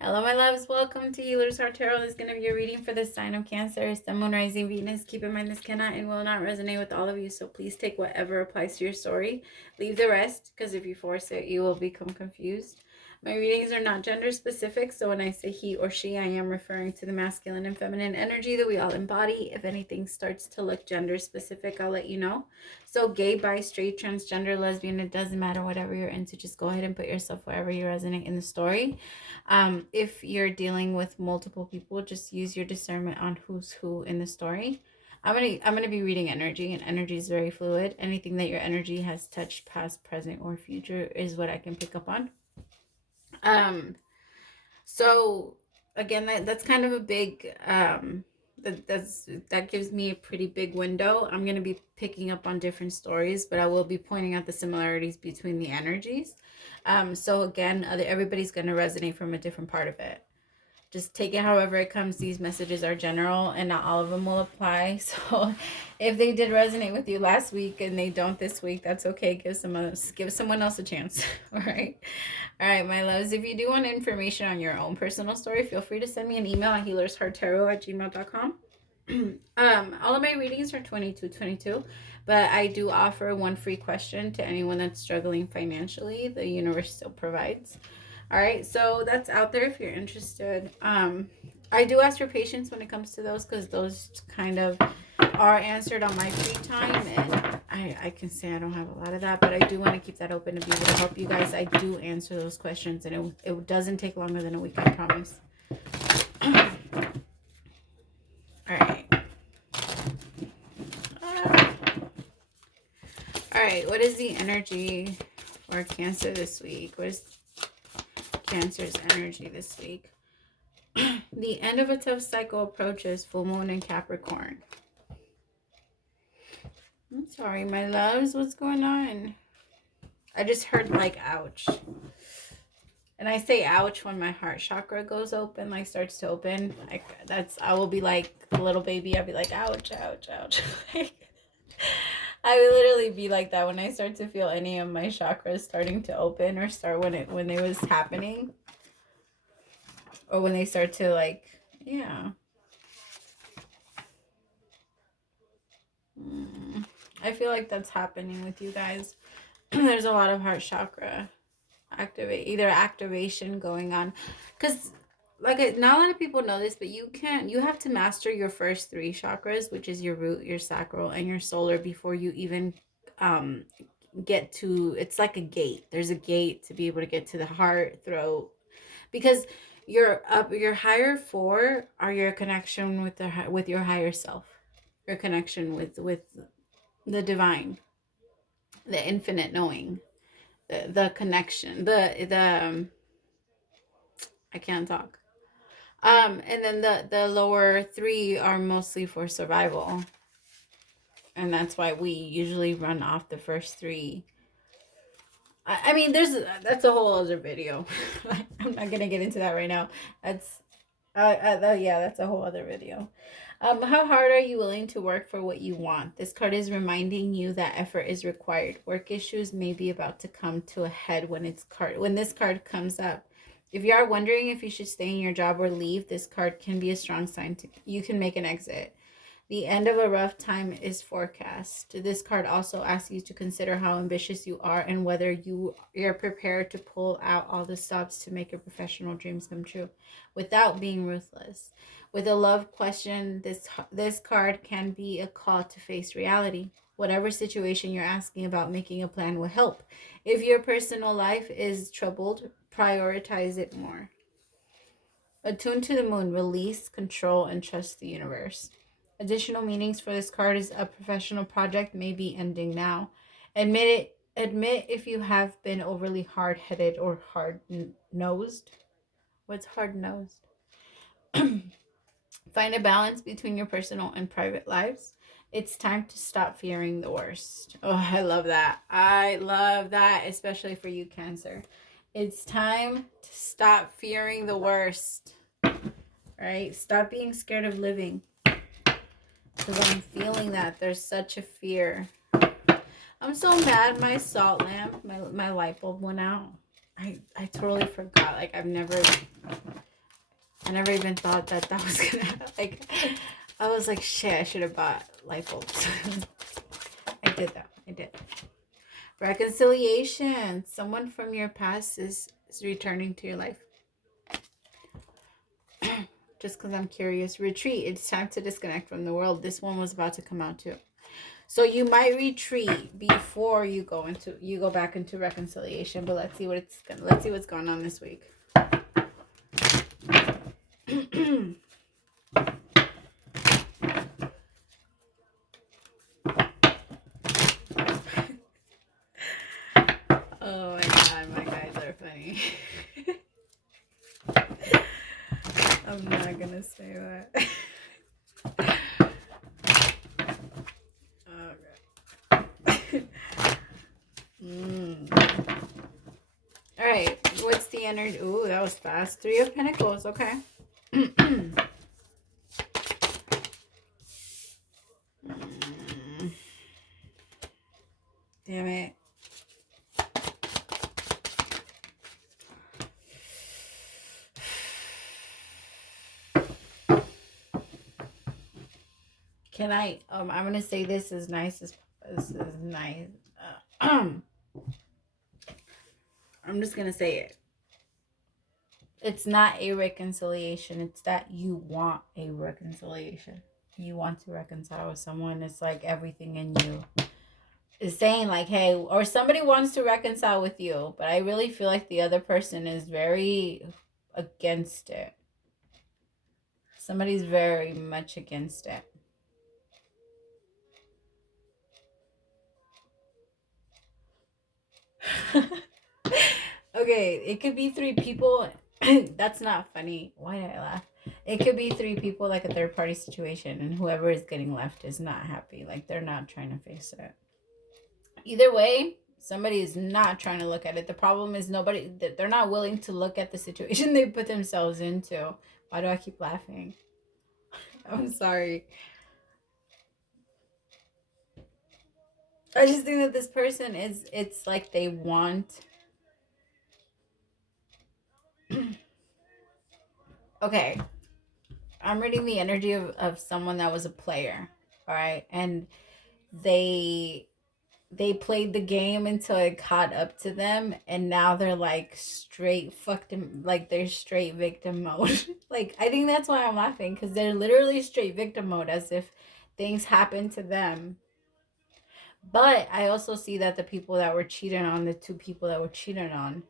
Hello, my loves. Welcome to Healer's Heart Tarot. This is going to be your reading for the sign of Cancer, Sun, Moon, Rising, Venus. Keep in mind this cannot and will not resonate with all of you, so please take whatever applies to your story. Leave the rest, because if you force it, you will become confused. My readings are not gender specific, so when I say he or she, I am referring to the masculine and feminine energy that we all embody. If anything starts to look gender specific, I'll let you know. So gay, bi, straight, transgender, lesbian, it doesn't matter, whatever you're into, just go ahead and put yourself wherever you resonate in the story. If you're dealing with multiple people, just use your discernment on who's who in the story. I'm gonna be reading energy, and energy is very fluid. Anything that your energy has touched, past, present, or future, is what I can pick up on. So again, that's kind of a big that gives me a pretty big window. I'm going to be picking up on different stories, but I will be pointing out the similarities between the energies. So again, everybody's going to resonate from a different part of it. Just take it however it comes. These messages are general and not all of them will apply. So if they did resonate with you last week and they don't this week, that's okay. Give someone else a chance. All right. All right, my loves. If you do want information on your own personal story, feel free to send me an email at healershearttarot@gmail.com. All of my readings are 22, but I do offer one free question to anyone that's struggling financially. The universe still provides. All right, so that's out there if you're interested. I do ask for patience when it comes to those, because those kind of are answered on my free time, and I can say I don't have a lot of that, but I do want to keep that open to be able to help you guys. I do answer those questions, and it doesn't take longer than a week, I promise. All right. All right, what is the energy for Cancer this week? What is Cancer's energy this week? The end of a tough cycle approaches, full moon in Capricorn. I'm sorry, my loves. What's going on? I just heard like ouch. And I say ouch when my heart chakra goes open, like starts to open. Like I will be like a little baby. I'll be like ouch, ouch, ouch. I would literally be like that when I start to feel any of my chakras starting to open, or start when it was happening. Or when they start to like, yeah. I feel like that's happening with you guys. There's a lot of heart chakra activation going on, because like not a lot of people know this, but you have to master your first three chakras, which is your root, your sacral, and your solar, before you even get to, it's like a gate. There's a gate to be able to get to the heart, throat, because your higher four are your connection with your higher self, your connection with the divine, the infinite knowing, the connection, the I can't talk. And then the lower three are mostly for survival, and that's why we usually run off the first three. I mean, that's a whole other video. I'm not gonna get into that right now. That's yeah, that's a whole other video. How hard are you willing to work for what you want? This card is reminding you that effort is required. Work issues may be about to come to a head when this card comes up. If you are wondering if you should stay in your job or leave, this card can be a strong sign you can make an exit. The end of a rough time is forecast. This card also asks you to consider how ambitious you are and whether you're prepared to pull out all the stops to make your professional dreams come true without being ruthless. With a love question, this card can be a call to face reality. Whatever situation you're asking about, making a plan will help. If your personal life is troubled, prioritize it more. Attune to the moon, release, control, and trust the universe. Additional meanings for this card is a professional project may be ending now. Admit if you have been overly hard-headed or hard-nosed. What's hard-nosed? Find a balance between your personal and private lives. It's time to stop fearing the worst. Oh, I love that. I love that, especially for you, Cancer. It's time to stop fearing the worst. Right? Stop being scared of living. Because I'm feeling that there's such a fear. I'm so mad my salt lamp, my light bulb went out. I totally forgot. Like, I've never I never even thought that was gonna like. I was like, shit, I should have bought light bulbs. I did that. I did. Reconciliation. Someone from your past is returning to your life. Just because I'm curious. Retreat. It's time to disconnect from the world. This one was about to come out too. So you might retreat before you go back into reconciliation. But let's see what's going on this week. Oh my god, my guys are funny. I'm not gonna say that. All right, what's the energy? Ooh, that was fast. 3 of Pentacles. Okay. Damn it. Can I? I'm gonna say this is nice. This is nice. I'm just gonna say it. It's not a reconciliation. It's that you want a reconciliation. You want to reconcile with someone. It's like everything in you is saying like, hey, or somebody wants to reconcile with you, but I really feel like the other person is very against it. Somebody's very much against it. Okay, it could be 3 people. That's not funny. Why did I laugh? It could be 3 people, like a third party situation, and whoever is getting left is not happy. Like they're not trying to face it. Either way, somebody is not trying to look at it. The problem is they're not willing to look at the situation they put themselves into. Why do I keep laughing? I'm sorry. I just think that this person it's like they want. Okay. I'm reading the energy of someone that was a player. All right. And they played the game until it caught up to them, and now they're like straight fucked them, like they're straight victim mode. Like I think that's why I'm laughing, because they're literally straight victim mode, as if things happen to them. But I also see that the people that were cheated on, the 2 people that were cheated on,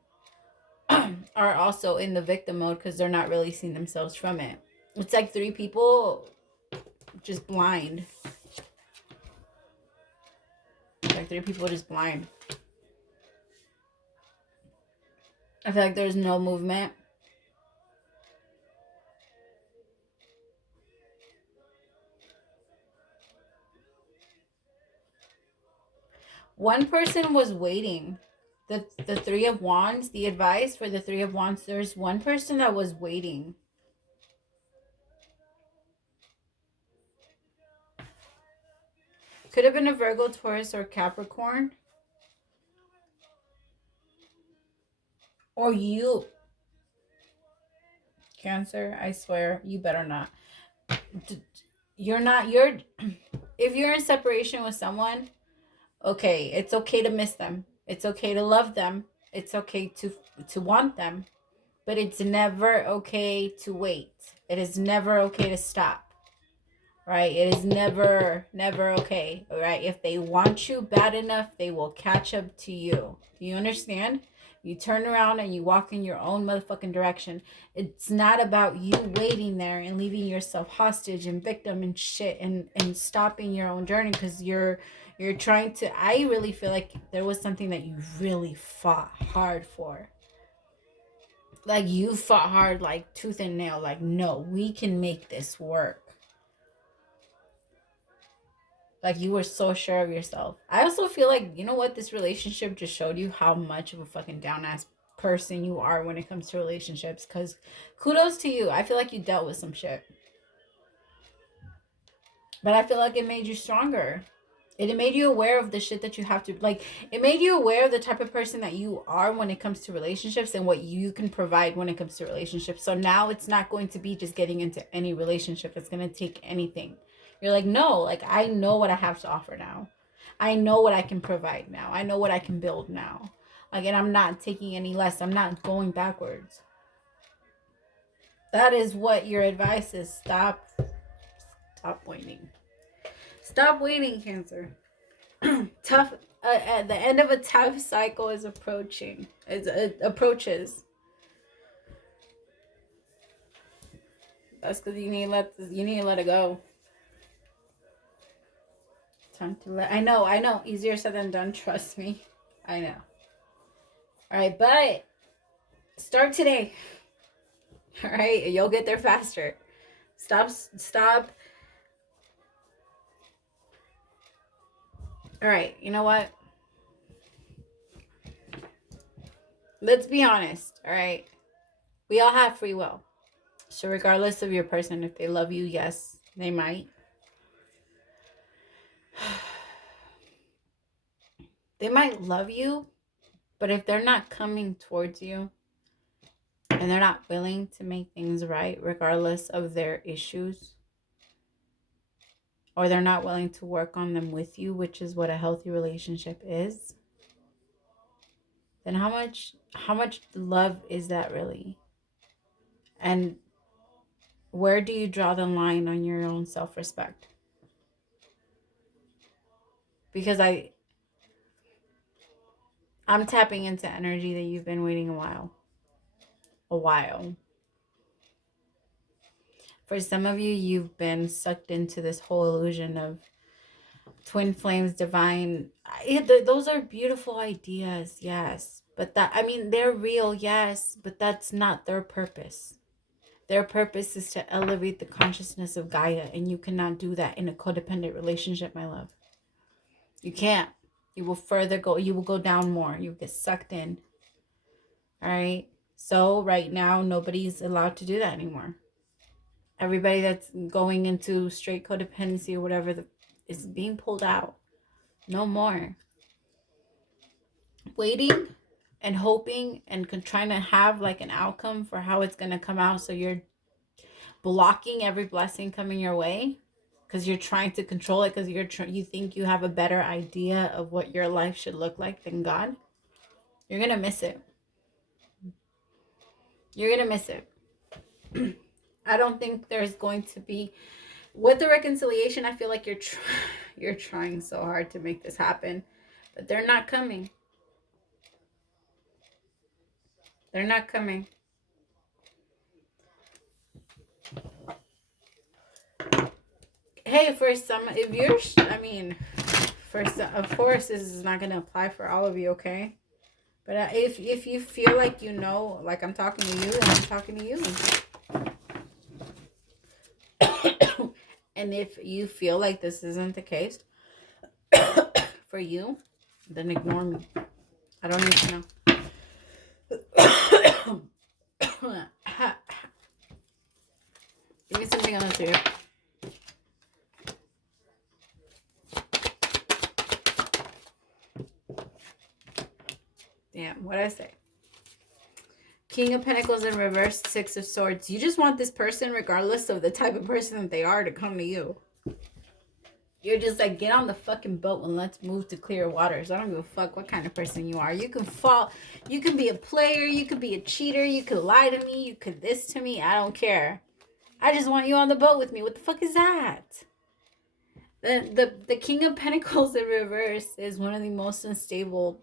are also in the victim mode because they're not really seeing themselves from it. It's like 3 people just blind. It's like 3 people just blind. I feel like there's no movement. One person was waiting. The 3 of Wands, the advice for the 3 of Wands, there's one person that was waiting. Could have been a Virgo, Taurus, or Capricorn. Or you. Cancer, I swear, you better not. If you're in separation with someone, okay, it's okay to miss them. It's okay to love them. It's okay to want them. But it's never okay to wait. It is never okay to stop. Right? It is never okay. All right? If they want you bad enough, they will catch up to you. Do you understand? You turn around and you walk in your own motherfucking direction. It's not about you waiting there and leaving yourself hostage and victim and shit and stopping your own journey because you're trying to. I really feel like there was something that you really fought hard for. Like you fought hard, like tooth and nail. Like, no, we can make this work. Like you were so sure of yourself. I also feel like, you know what, this relationship just showed you how much of a fucking down ass person you are when it comes to relationships. Because kudos to you. I feel like you dealt with some shit. But I feel like it made you stronger. It made you aware of the shit that you have to, like, it made you aware of the type of person that you are when it comes to relationships and what you can provide when it comes to relationships. So now it's not going to be just getting into any relationship. It's going to take anything. You're like, no, like, I know what I have to offer now. I know what I can provide now. I know what I can build now. Like, and I'm not taking any less. I'm not going backwards. That is what your advice is. Stop waiting. Stop waiting, Cancer. Tough. At the end of a tough cycle is approaching. It approaches. That's because you need to let it go. Time to let. I know. Easier said than done. Trust me. I know. All right, but start today. All right, you'll get there faster. Stop. All right, you know what? Let's be honest. All right, we all have free will. So regardless of your person, if they love you, yes, they might. They might love you, but if they're not coming towards you and they're not willing to make things right, regardless of their issues, or they're not willing to work on them with you, which is what a healthy relationship is, then how much love is that really? And where do you draw the line on your own self-respect? Because I'm tapping into energy that you've been waiting a while. For some of you, you've been sucked into this whole illusion of twin flames, divine. Those are beautiful ideas, yes. But they're real, yes, but that's not their purpose. Their purpose is to elevate the consciousness of Gaia, and you cannot do that in a codependent relationship, my love. You can't. You will go down more. You get sucked in. All right? So right now, nobody's allowed to do that anymore. Everybody that's going into straight codependency or whatever is being pulled out. No more. Waiting and hoping and trying to have like an outcome for how it's going to come out. So you're blocking every blessing coming your way because you're trying to control it because you think you have a better idea of what your life should look like than God. You're going to miss it. You're going to miss it. I don't think there's going to be, with the reconciliation, I feel like you're trying so hard to make this happen, but they're not coming. They're not coming. Hey, for some, if you're, for some, of course, this is not going to apply for all of you, okay? But if you feel like you know, like I'm talking to you, then I'm talking to you. And if you feel like this isn't the case for you, then ignore me. I don't need to know. Give me something on the table. Damn, what'd I say? King of Pentacles in reverse, Six of Swords. You just want this person, regardless of the type of person that they are, to come to you. You're just like, get on the fucking boat and let's move to clear waters. I don't give a fuck what kind of person you are. You can fall. You can be a player. You could be a cheater. You could lie to me. You could this to me. I don't care. I just want you on the boat with me. What the fuck is that? The King of Pentacles in reverse is one of the most unstable.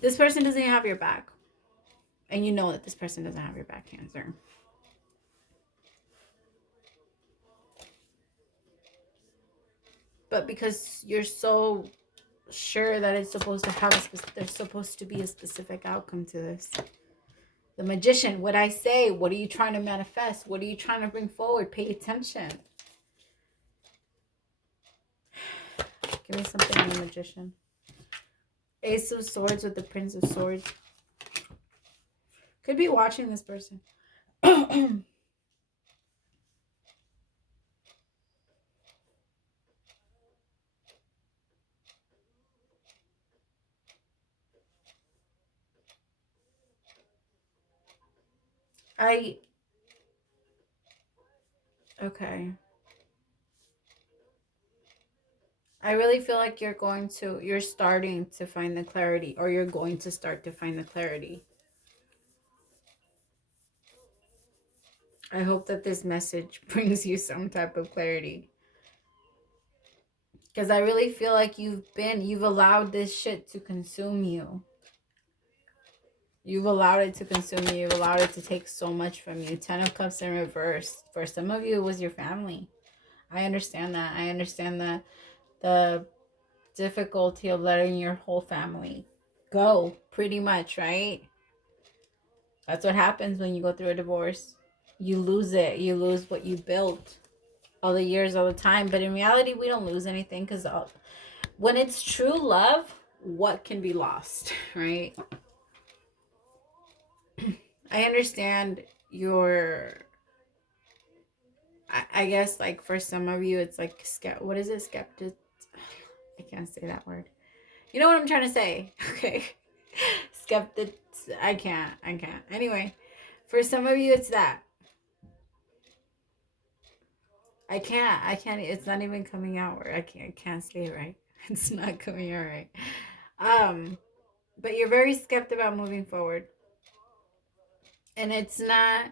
This person doesn't have your back. And you know that this person doesn't have your back, Cancer. But because you're so sure that it's supposed to have there's supposed to be a specific outcome to this. The Magician, what I say, what are you trying to manifest? What are you trying to bring forward? Pay attention. Give me something on the Magician. Ace of Swords with the Prince of Swords. Could be watching this person. Okay. I really feel like you're starting to find the clarity, or you're going to start to find the clarity. I hope that this message brings you some type of clarity. Because I really feel like you've allowed this shit to consume you. You've allowed it to consume you. You've allowed it to take so much from you. 10 of Cups in reverse. For some of you, it was your family. I understand that. I understand the difficulty of letting your whole family go, pretty much, right? That's what happens when you go through a divorce. You lose it. You lose what you built all the years, all the time. But in reality, we don't lose anything, because when it's true love, what can be lost, right? I understand I guess, like, for some of you, it's like, what is it? Skeptic. I can't say that word. You know what I'm trying to say? Okay. Skeptic. I can't. Anyway, for some of you, it's that. I can't. It's not even coming out. Or I can't say it right. It's not coming out right. But you're very skeptical about moving forward. And it's not,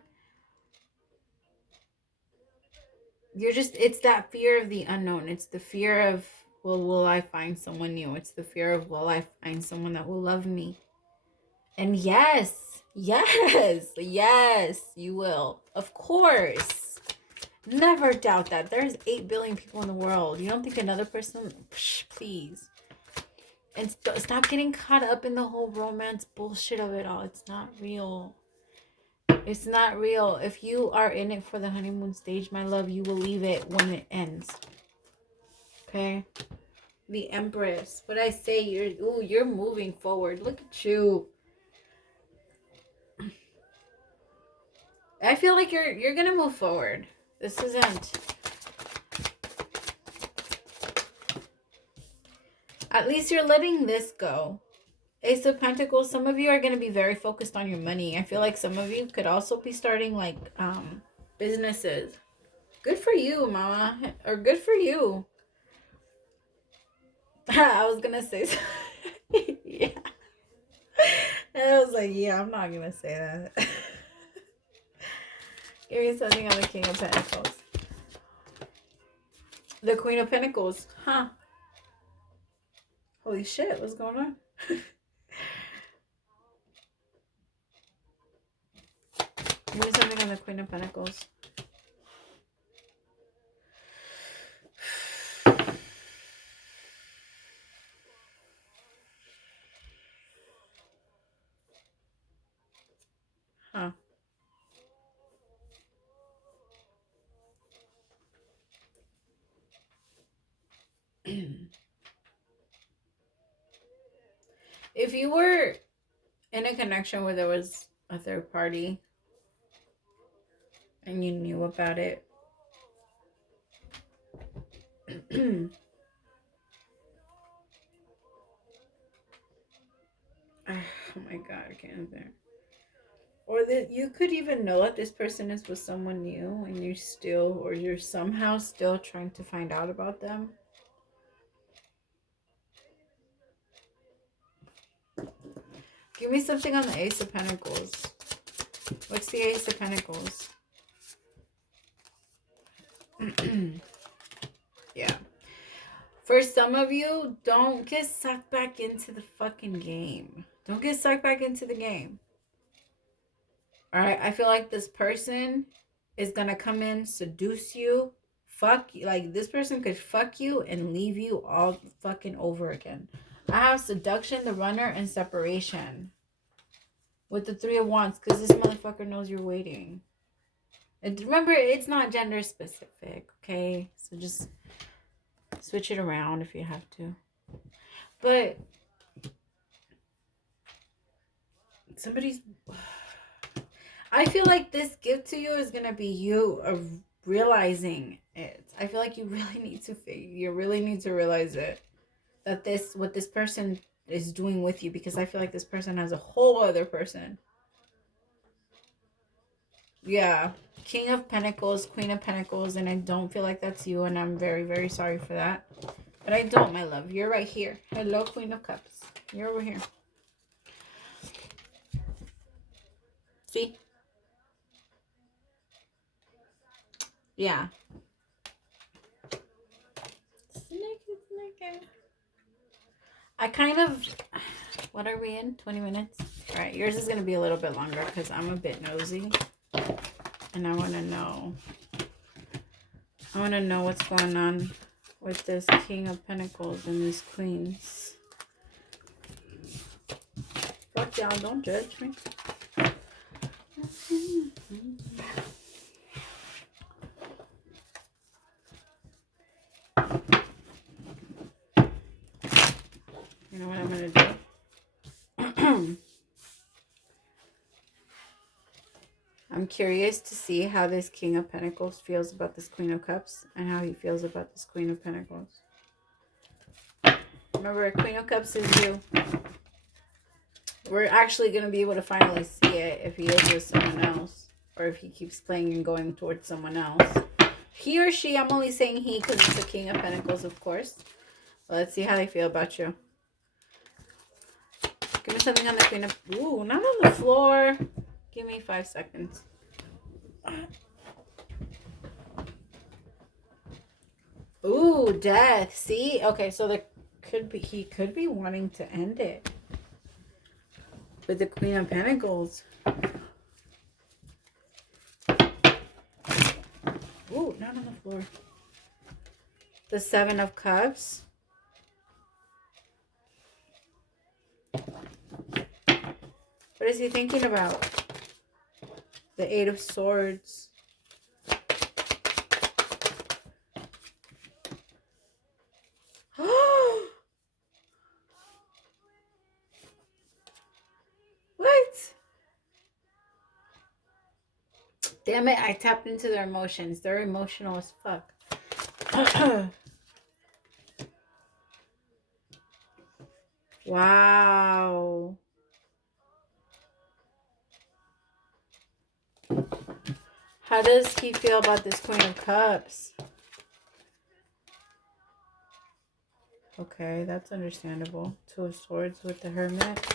it's that fear of the unknown. It's the fear of, well, will I find someone new? It's the fear of, will I find someone that will love me? And yes, you will. Of course. Never doubt that. There's 8 billion people in the world. You don't think another person? Psh, please. And stop getting caught up in the whole romance bullshit of it all. It's not real. It's not real. If you are in it for the honeymoon stage, my love, you will leave it when it ends. Okay? The Empress. What I say, you're moving forward. Look at you. I feel like you're gonna move forward. This isn't. At least you're letting this go. Ace of Pentacles, some of you are going to be very focused on your money. I feel like some of you could also be starting, like, businesses. Good for you, mama. Or good for you. I was going to say yeah. I was like, yeah, I'm not going to say that. Give me something on the King of Pentacles. The Queen of Pentacles. Huh. Holy shit, what's going on? Give me something on the Queen of Pentacles. Huh. If you were in a connection where there was a third party and you knew about it, oh my god, I can't there. Or that you could even know that this person is with someone new and you're somehow still trying to find out about them. Give me something on the Ace of Pentacles. What's the Ace of Pentacles? Yeah. For some of you, don't get sucked back into the fucking game. Don't get sucked back into the game. Alright, I feel like this person is gonna come in, seduce you, fuck you. Like, this person could fuck you and leave you all fucking over again. I have seduction, the runner, and separation. With the 3 of Wands, because this motherfucker knows you're waiting. And remember, it's not gender specific, okay? So just switch it around if you have to. But somebody's... I feel like this gift to you is going to be you realizing it. I feel like you really need to realize it. That what this person is doing with you, because I feel like this person has a whole other person. Yeah. King of Pentacles, Queen of Pentacles, and I don't feel like that's you, and I'm very, very sorry for that. But I don't, my love. You're right here. Hello, Queen of Cups. You're over here. See? Yeah. Snake. I kind of... What are we in? 20 minutes? All right. Yours is going to be a little bit longer because I'm a bit nosy. And I want to know. I want to know what's going on with this King of Pentacles and these Queens. Fuck y'all. Don't judge me. You know what I'm going to do? I'm curious to see how this King of Pentacles feels about this Queen of Cups and how he feels about this Queen of Pentacles. Remember, Queen of Cups is you. We're actually going to be able to finally see it if he is with someone else or if he keeps playing and going towards someone else. He or she, I'm only saying he because it's the King of Pentacles, of course. But let's see how they feel about you. Give me something on the Queen of... Ooh, not on the floor. Give me 5 seconds. Ooh, death. See? Okay, so there could be... He could be wanting to end it. With the Queen of Pentacles. Ooh, not on the floor. The Seven of Cups. What is he thinking about? The Eight of Swords. What? Damn it, I tapped into their emotions. They're emotional as fuck. Wow. How does he feel about this Queen of Cups? Okay, that's understandable. Two of Swords with the Hermit.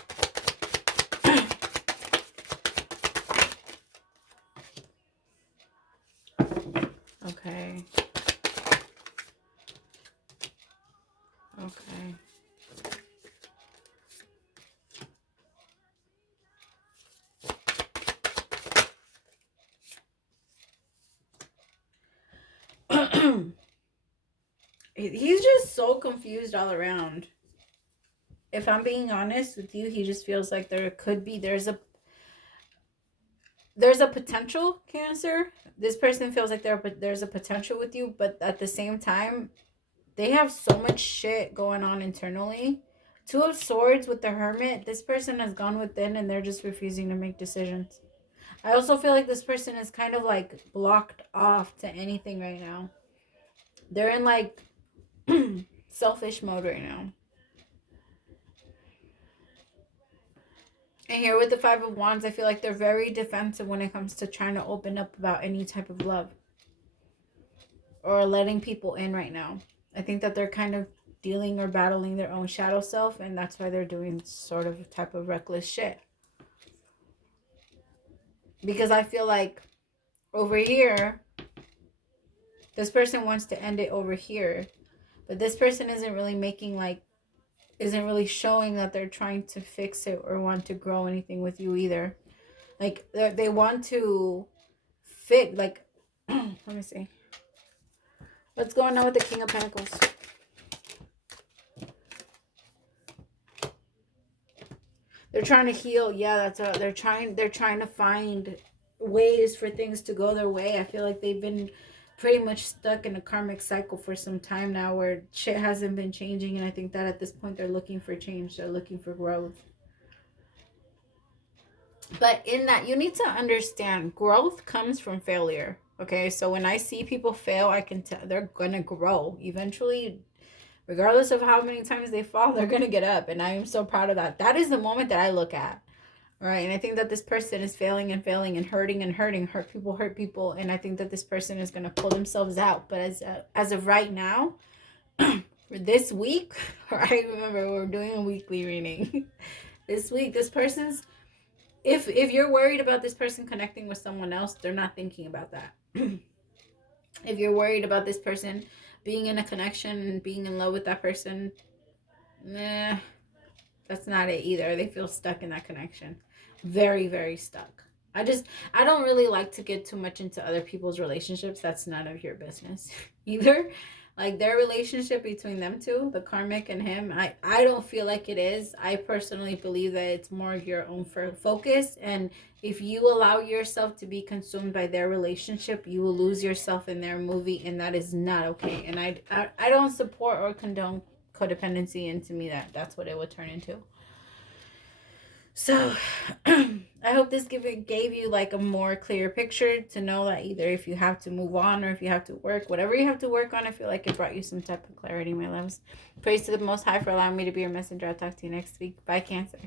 Okay. Okay. He's just so confused all around. If I'm being honest with you, he just feels like there's a potential, Cancer. This person feels like there's a potential with you, but at the same time, they have so much shit going on internally. Two of Swords with the Hermit. This person has gone within and they're just refusing to make decisions. I also feel like this person is kind of like blocked off to anything right now. They're in like selfish mode right now. And here with the Five of Wands, I feel like they're very defensive when it comes to trying to open up about any type of love. Or letting people in right now. I think that they're kind of dealing or battling their own shadow self. And that's why they're doing sort of a type of reckless shit. Because I feel like over here, this person wants to end it over here. But this person isn't really showing that they're trying to fix it or want to grow anything with you either. Like, they want to fit, like, let me see. What's going on with the King of Pentacles? They're trying to heal. Yeah, that's what they're trying to find ways for things to go their way. I feel like they've been pretty much stuck in a karmic cycle for some time now where shit hasn't been changing, and I think that at this point they're looking for change. They're looking for growth. But in that, you need to understand growth comes from failure. Okay, so when I see people fail, I can tell they're gonna grow eventually. Regardless of how many times they fall, they're gonna get up, and I am so proud of that. That is the moment that I look at. All right, and I think that this person is failing and failing and hurting and hurting. Hurt people, and I think that this person is going to pull themselves out. But as of right now, for this week, right? Remember, we're doing a weekly reading. This week, this person's, if you're worried about this person connecting with someone else, they're not thinking about that. If you're worried about this person being in a connection and being in love with that person, nah, that's not it either. They feel stuck in that connection. Very, very stuck. I don't really like to get too much into other people's relationships. That's none of your business either. Like their relationship between them two, the karmic and him, I don't feel like it is. I personally believe that it's more of your own focus. And if you allow yourself to be consumed by their relationship, you will lose yourself in their movie, and that is not okay. And I don't support or condone codependency, and to me that's what it would turn into. So I hope this gave you like a more clear picture to know that either if you have to move on or if you have to work, whatever you have to work on, I feel like it brought you some type of clarity, my loves. Praise to the Most High for allowing me to be your messenger. I'll talk to you next week. Bye, Cancer.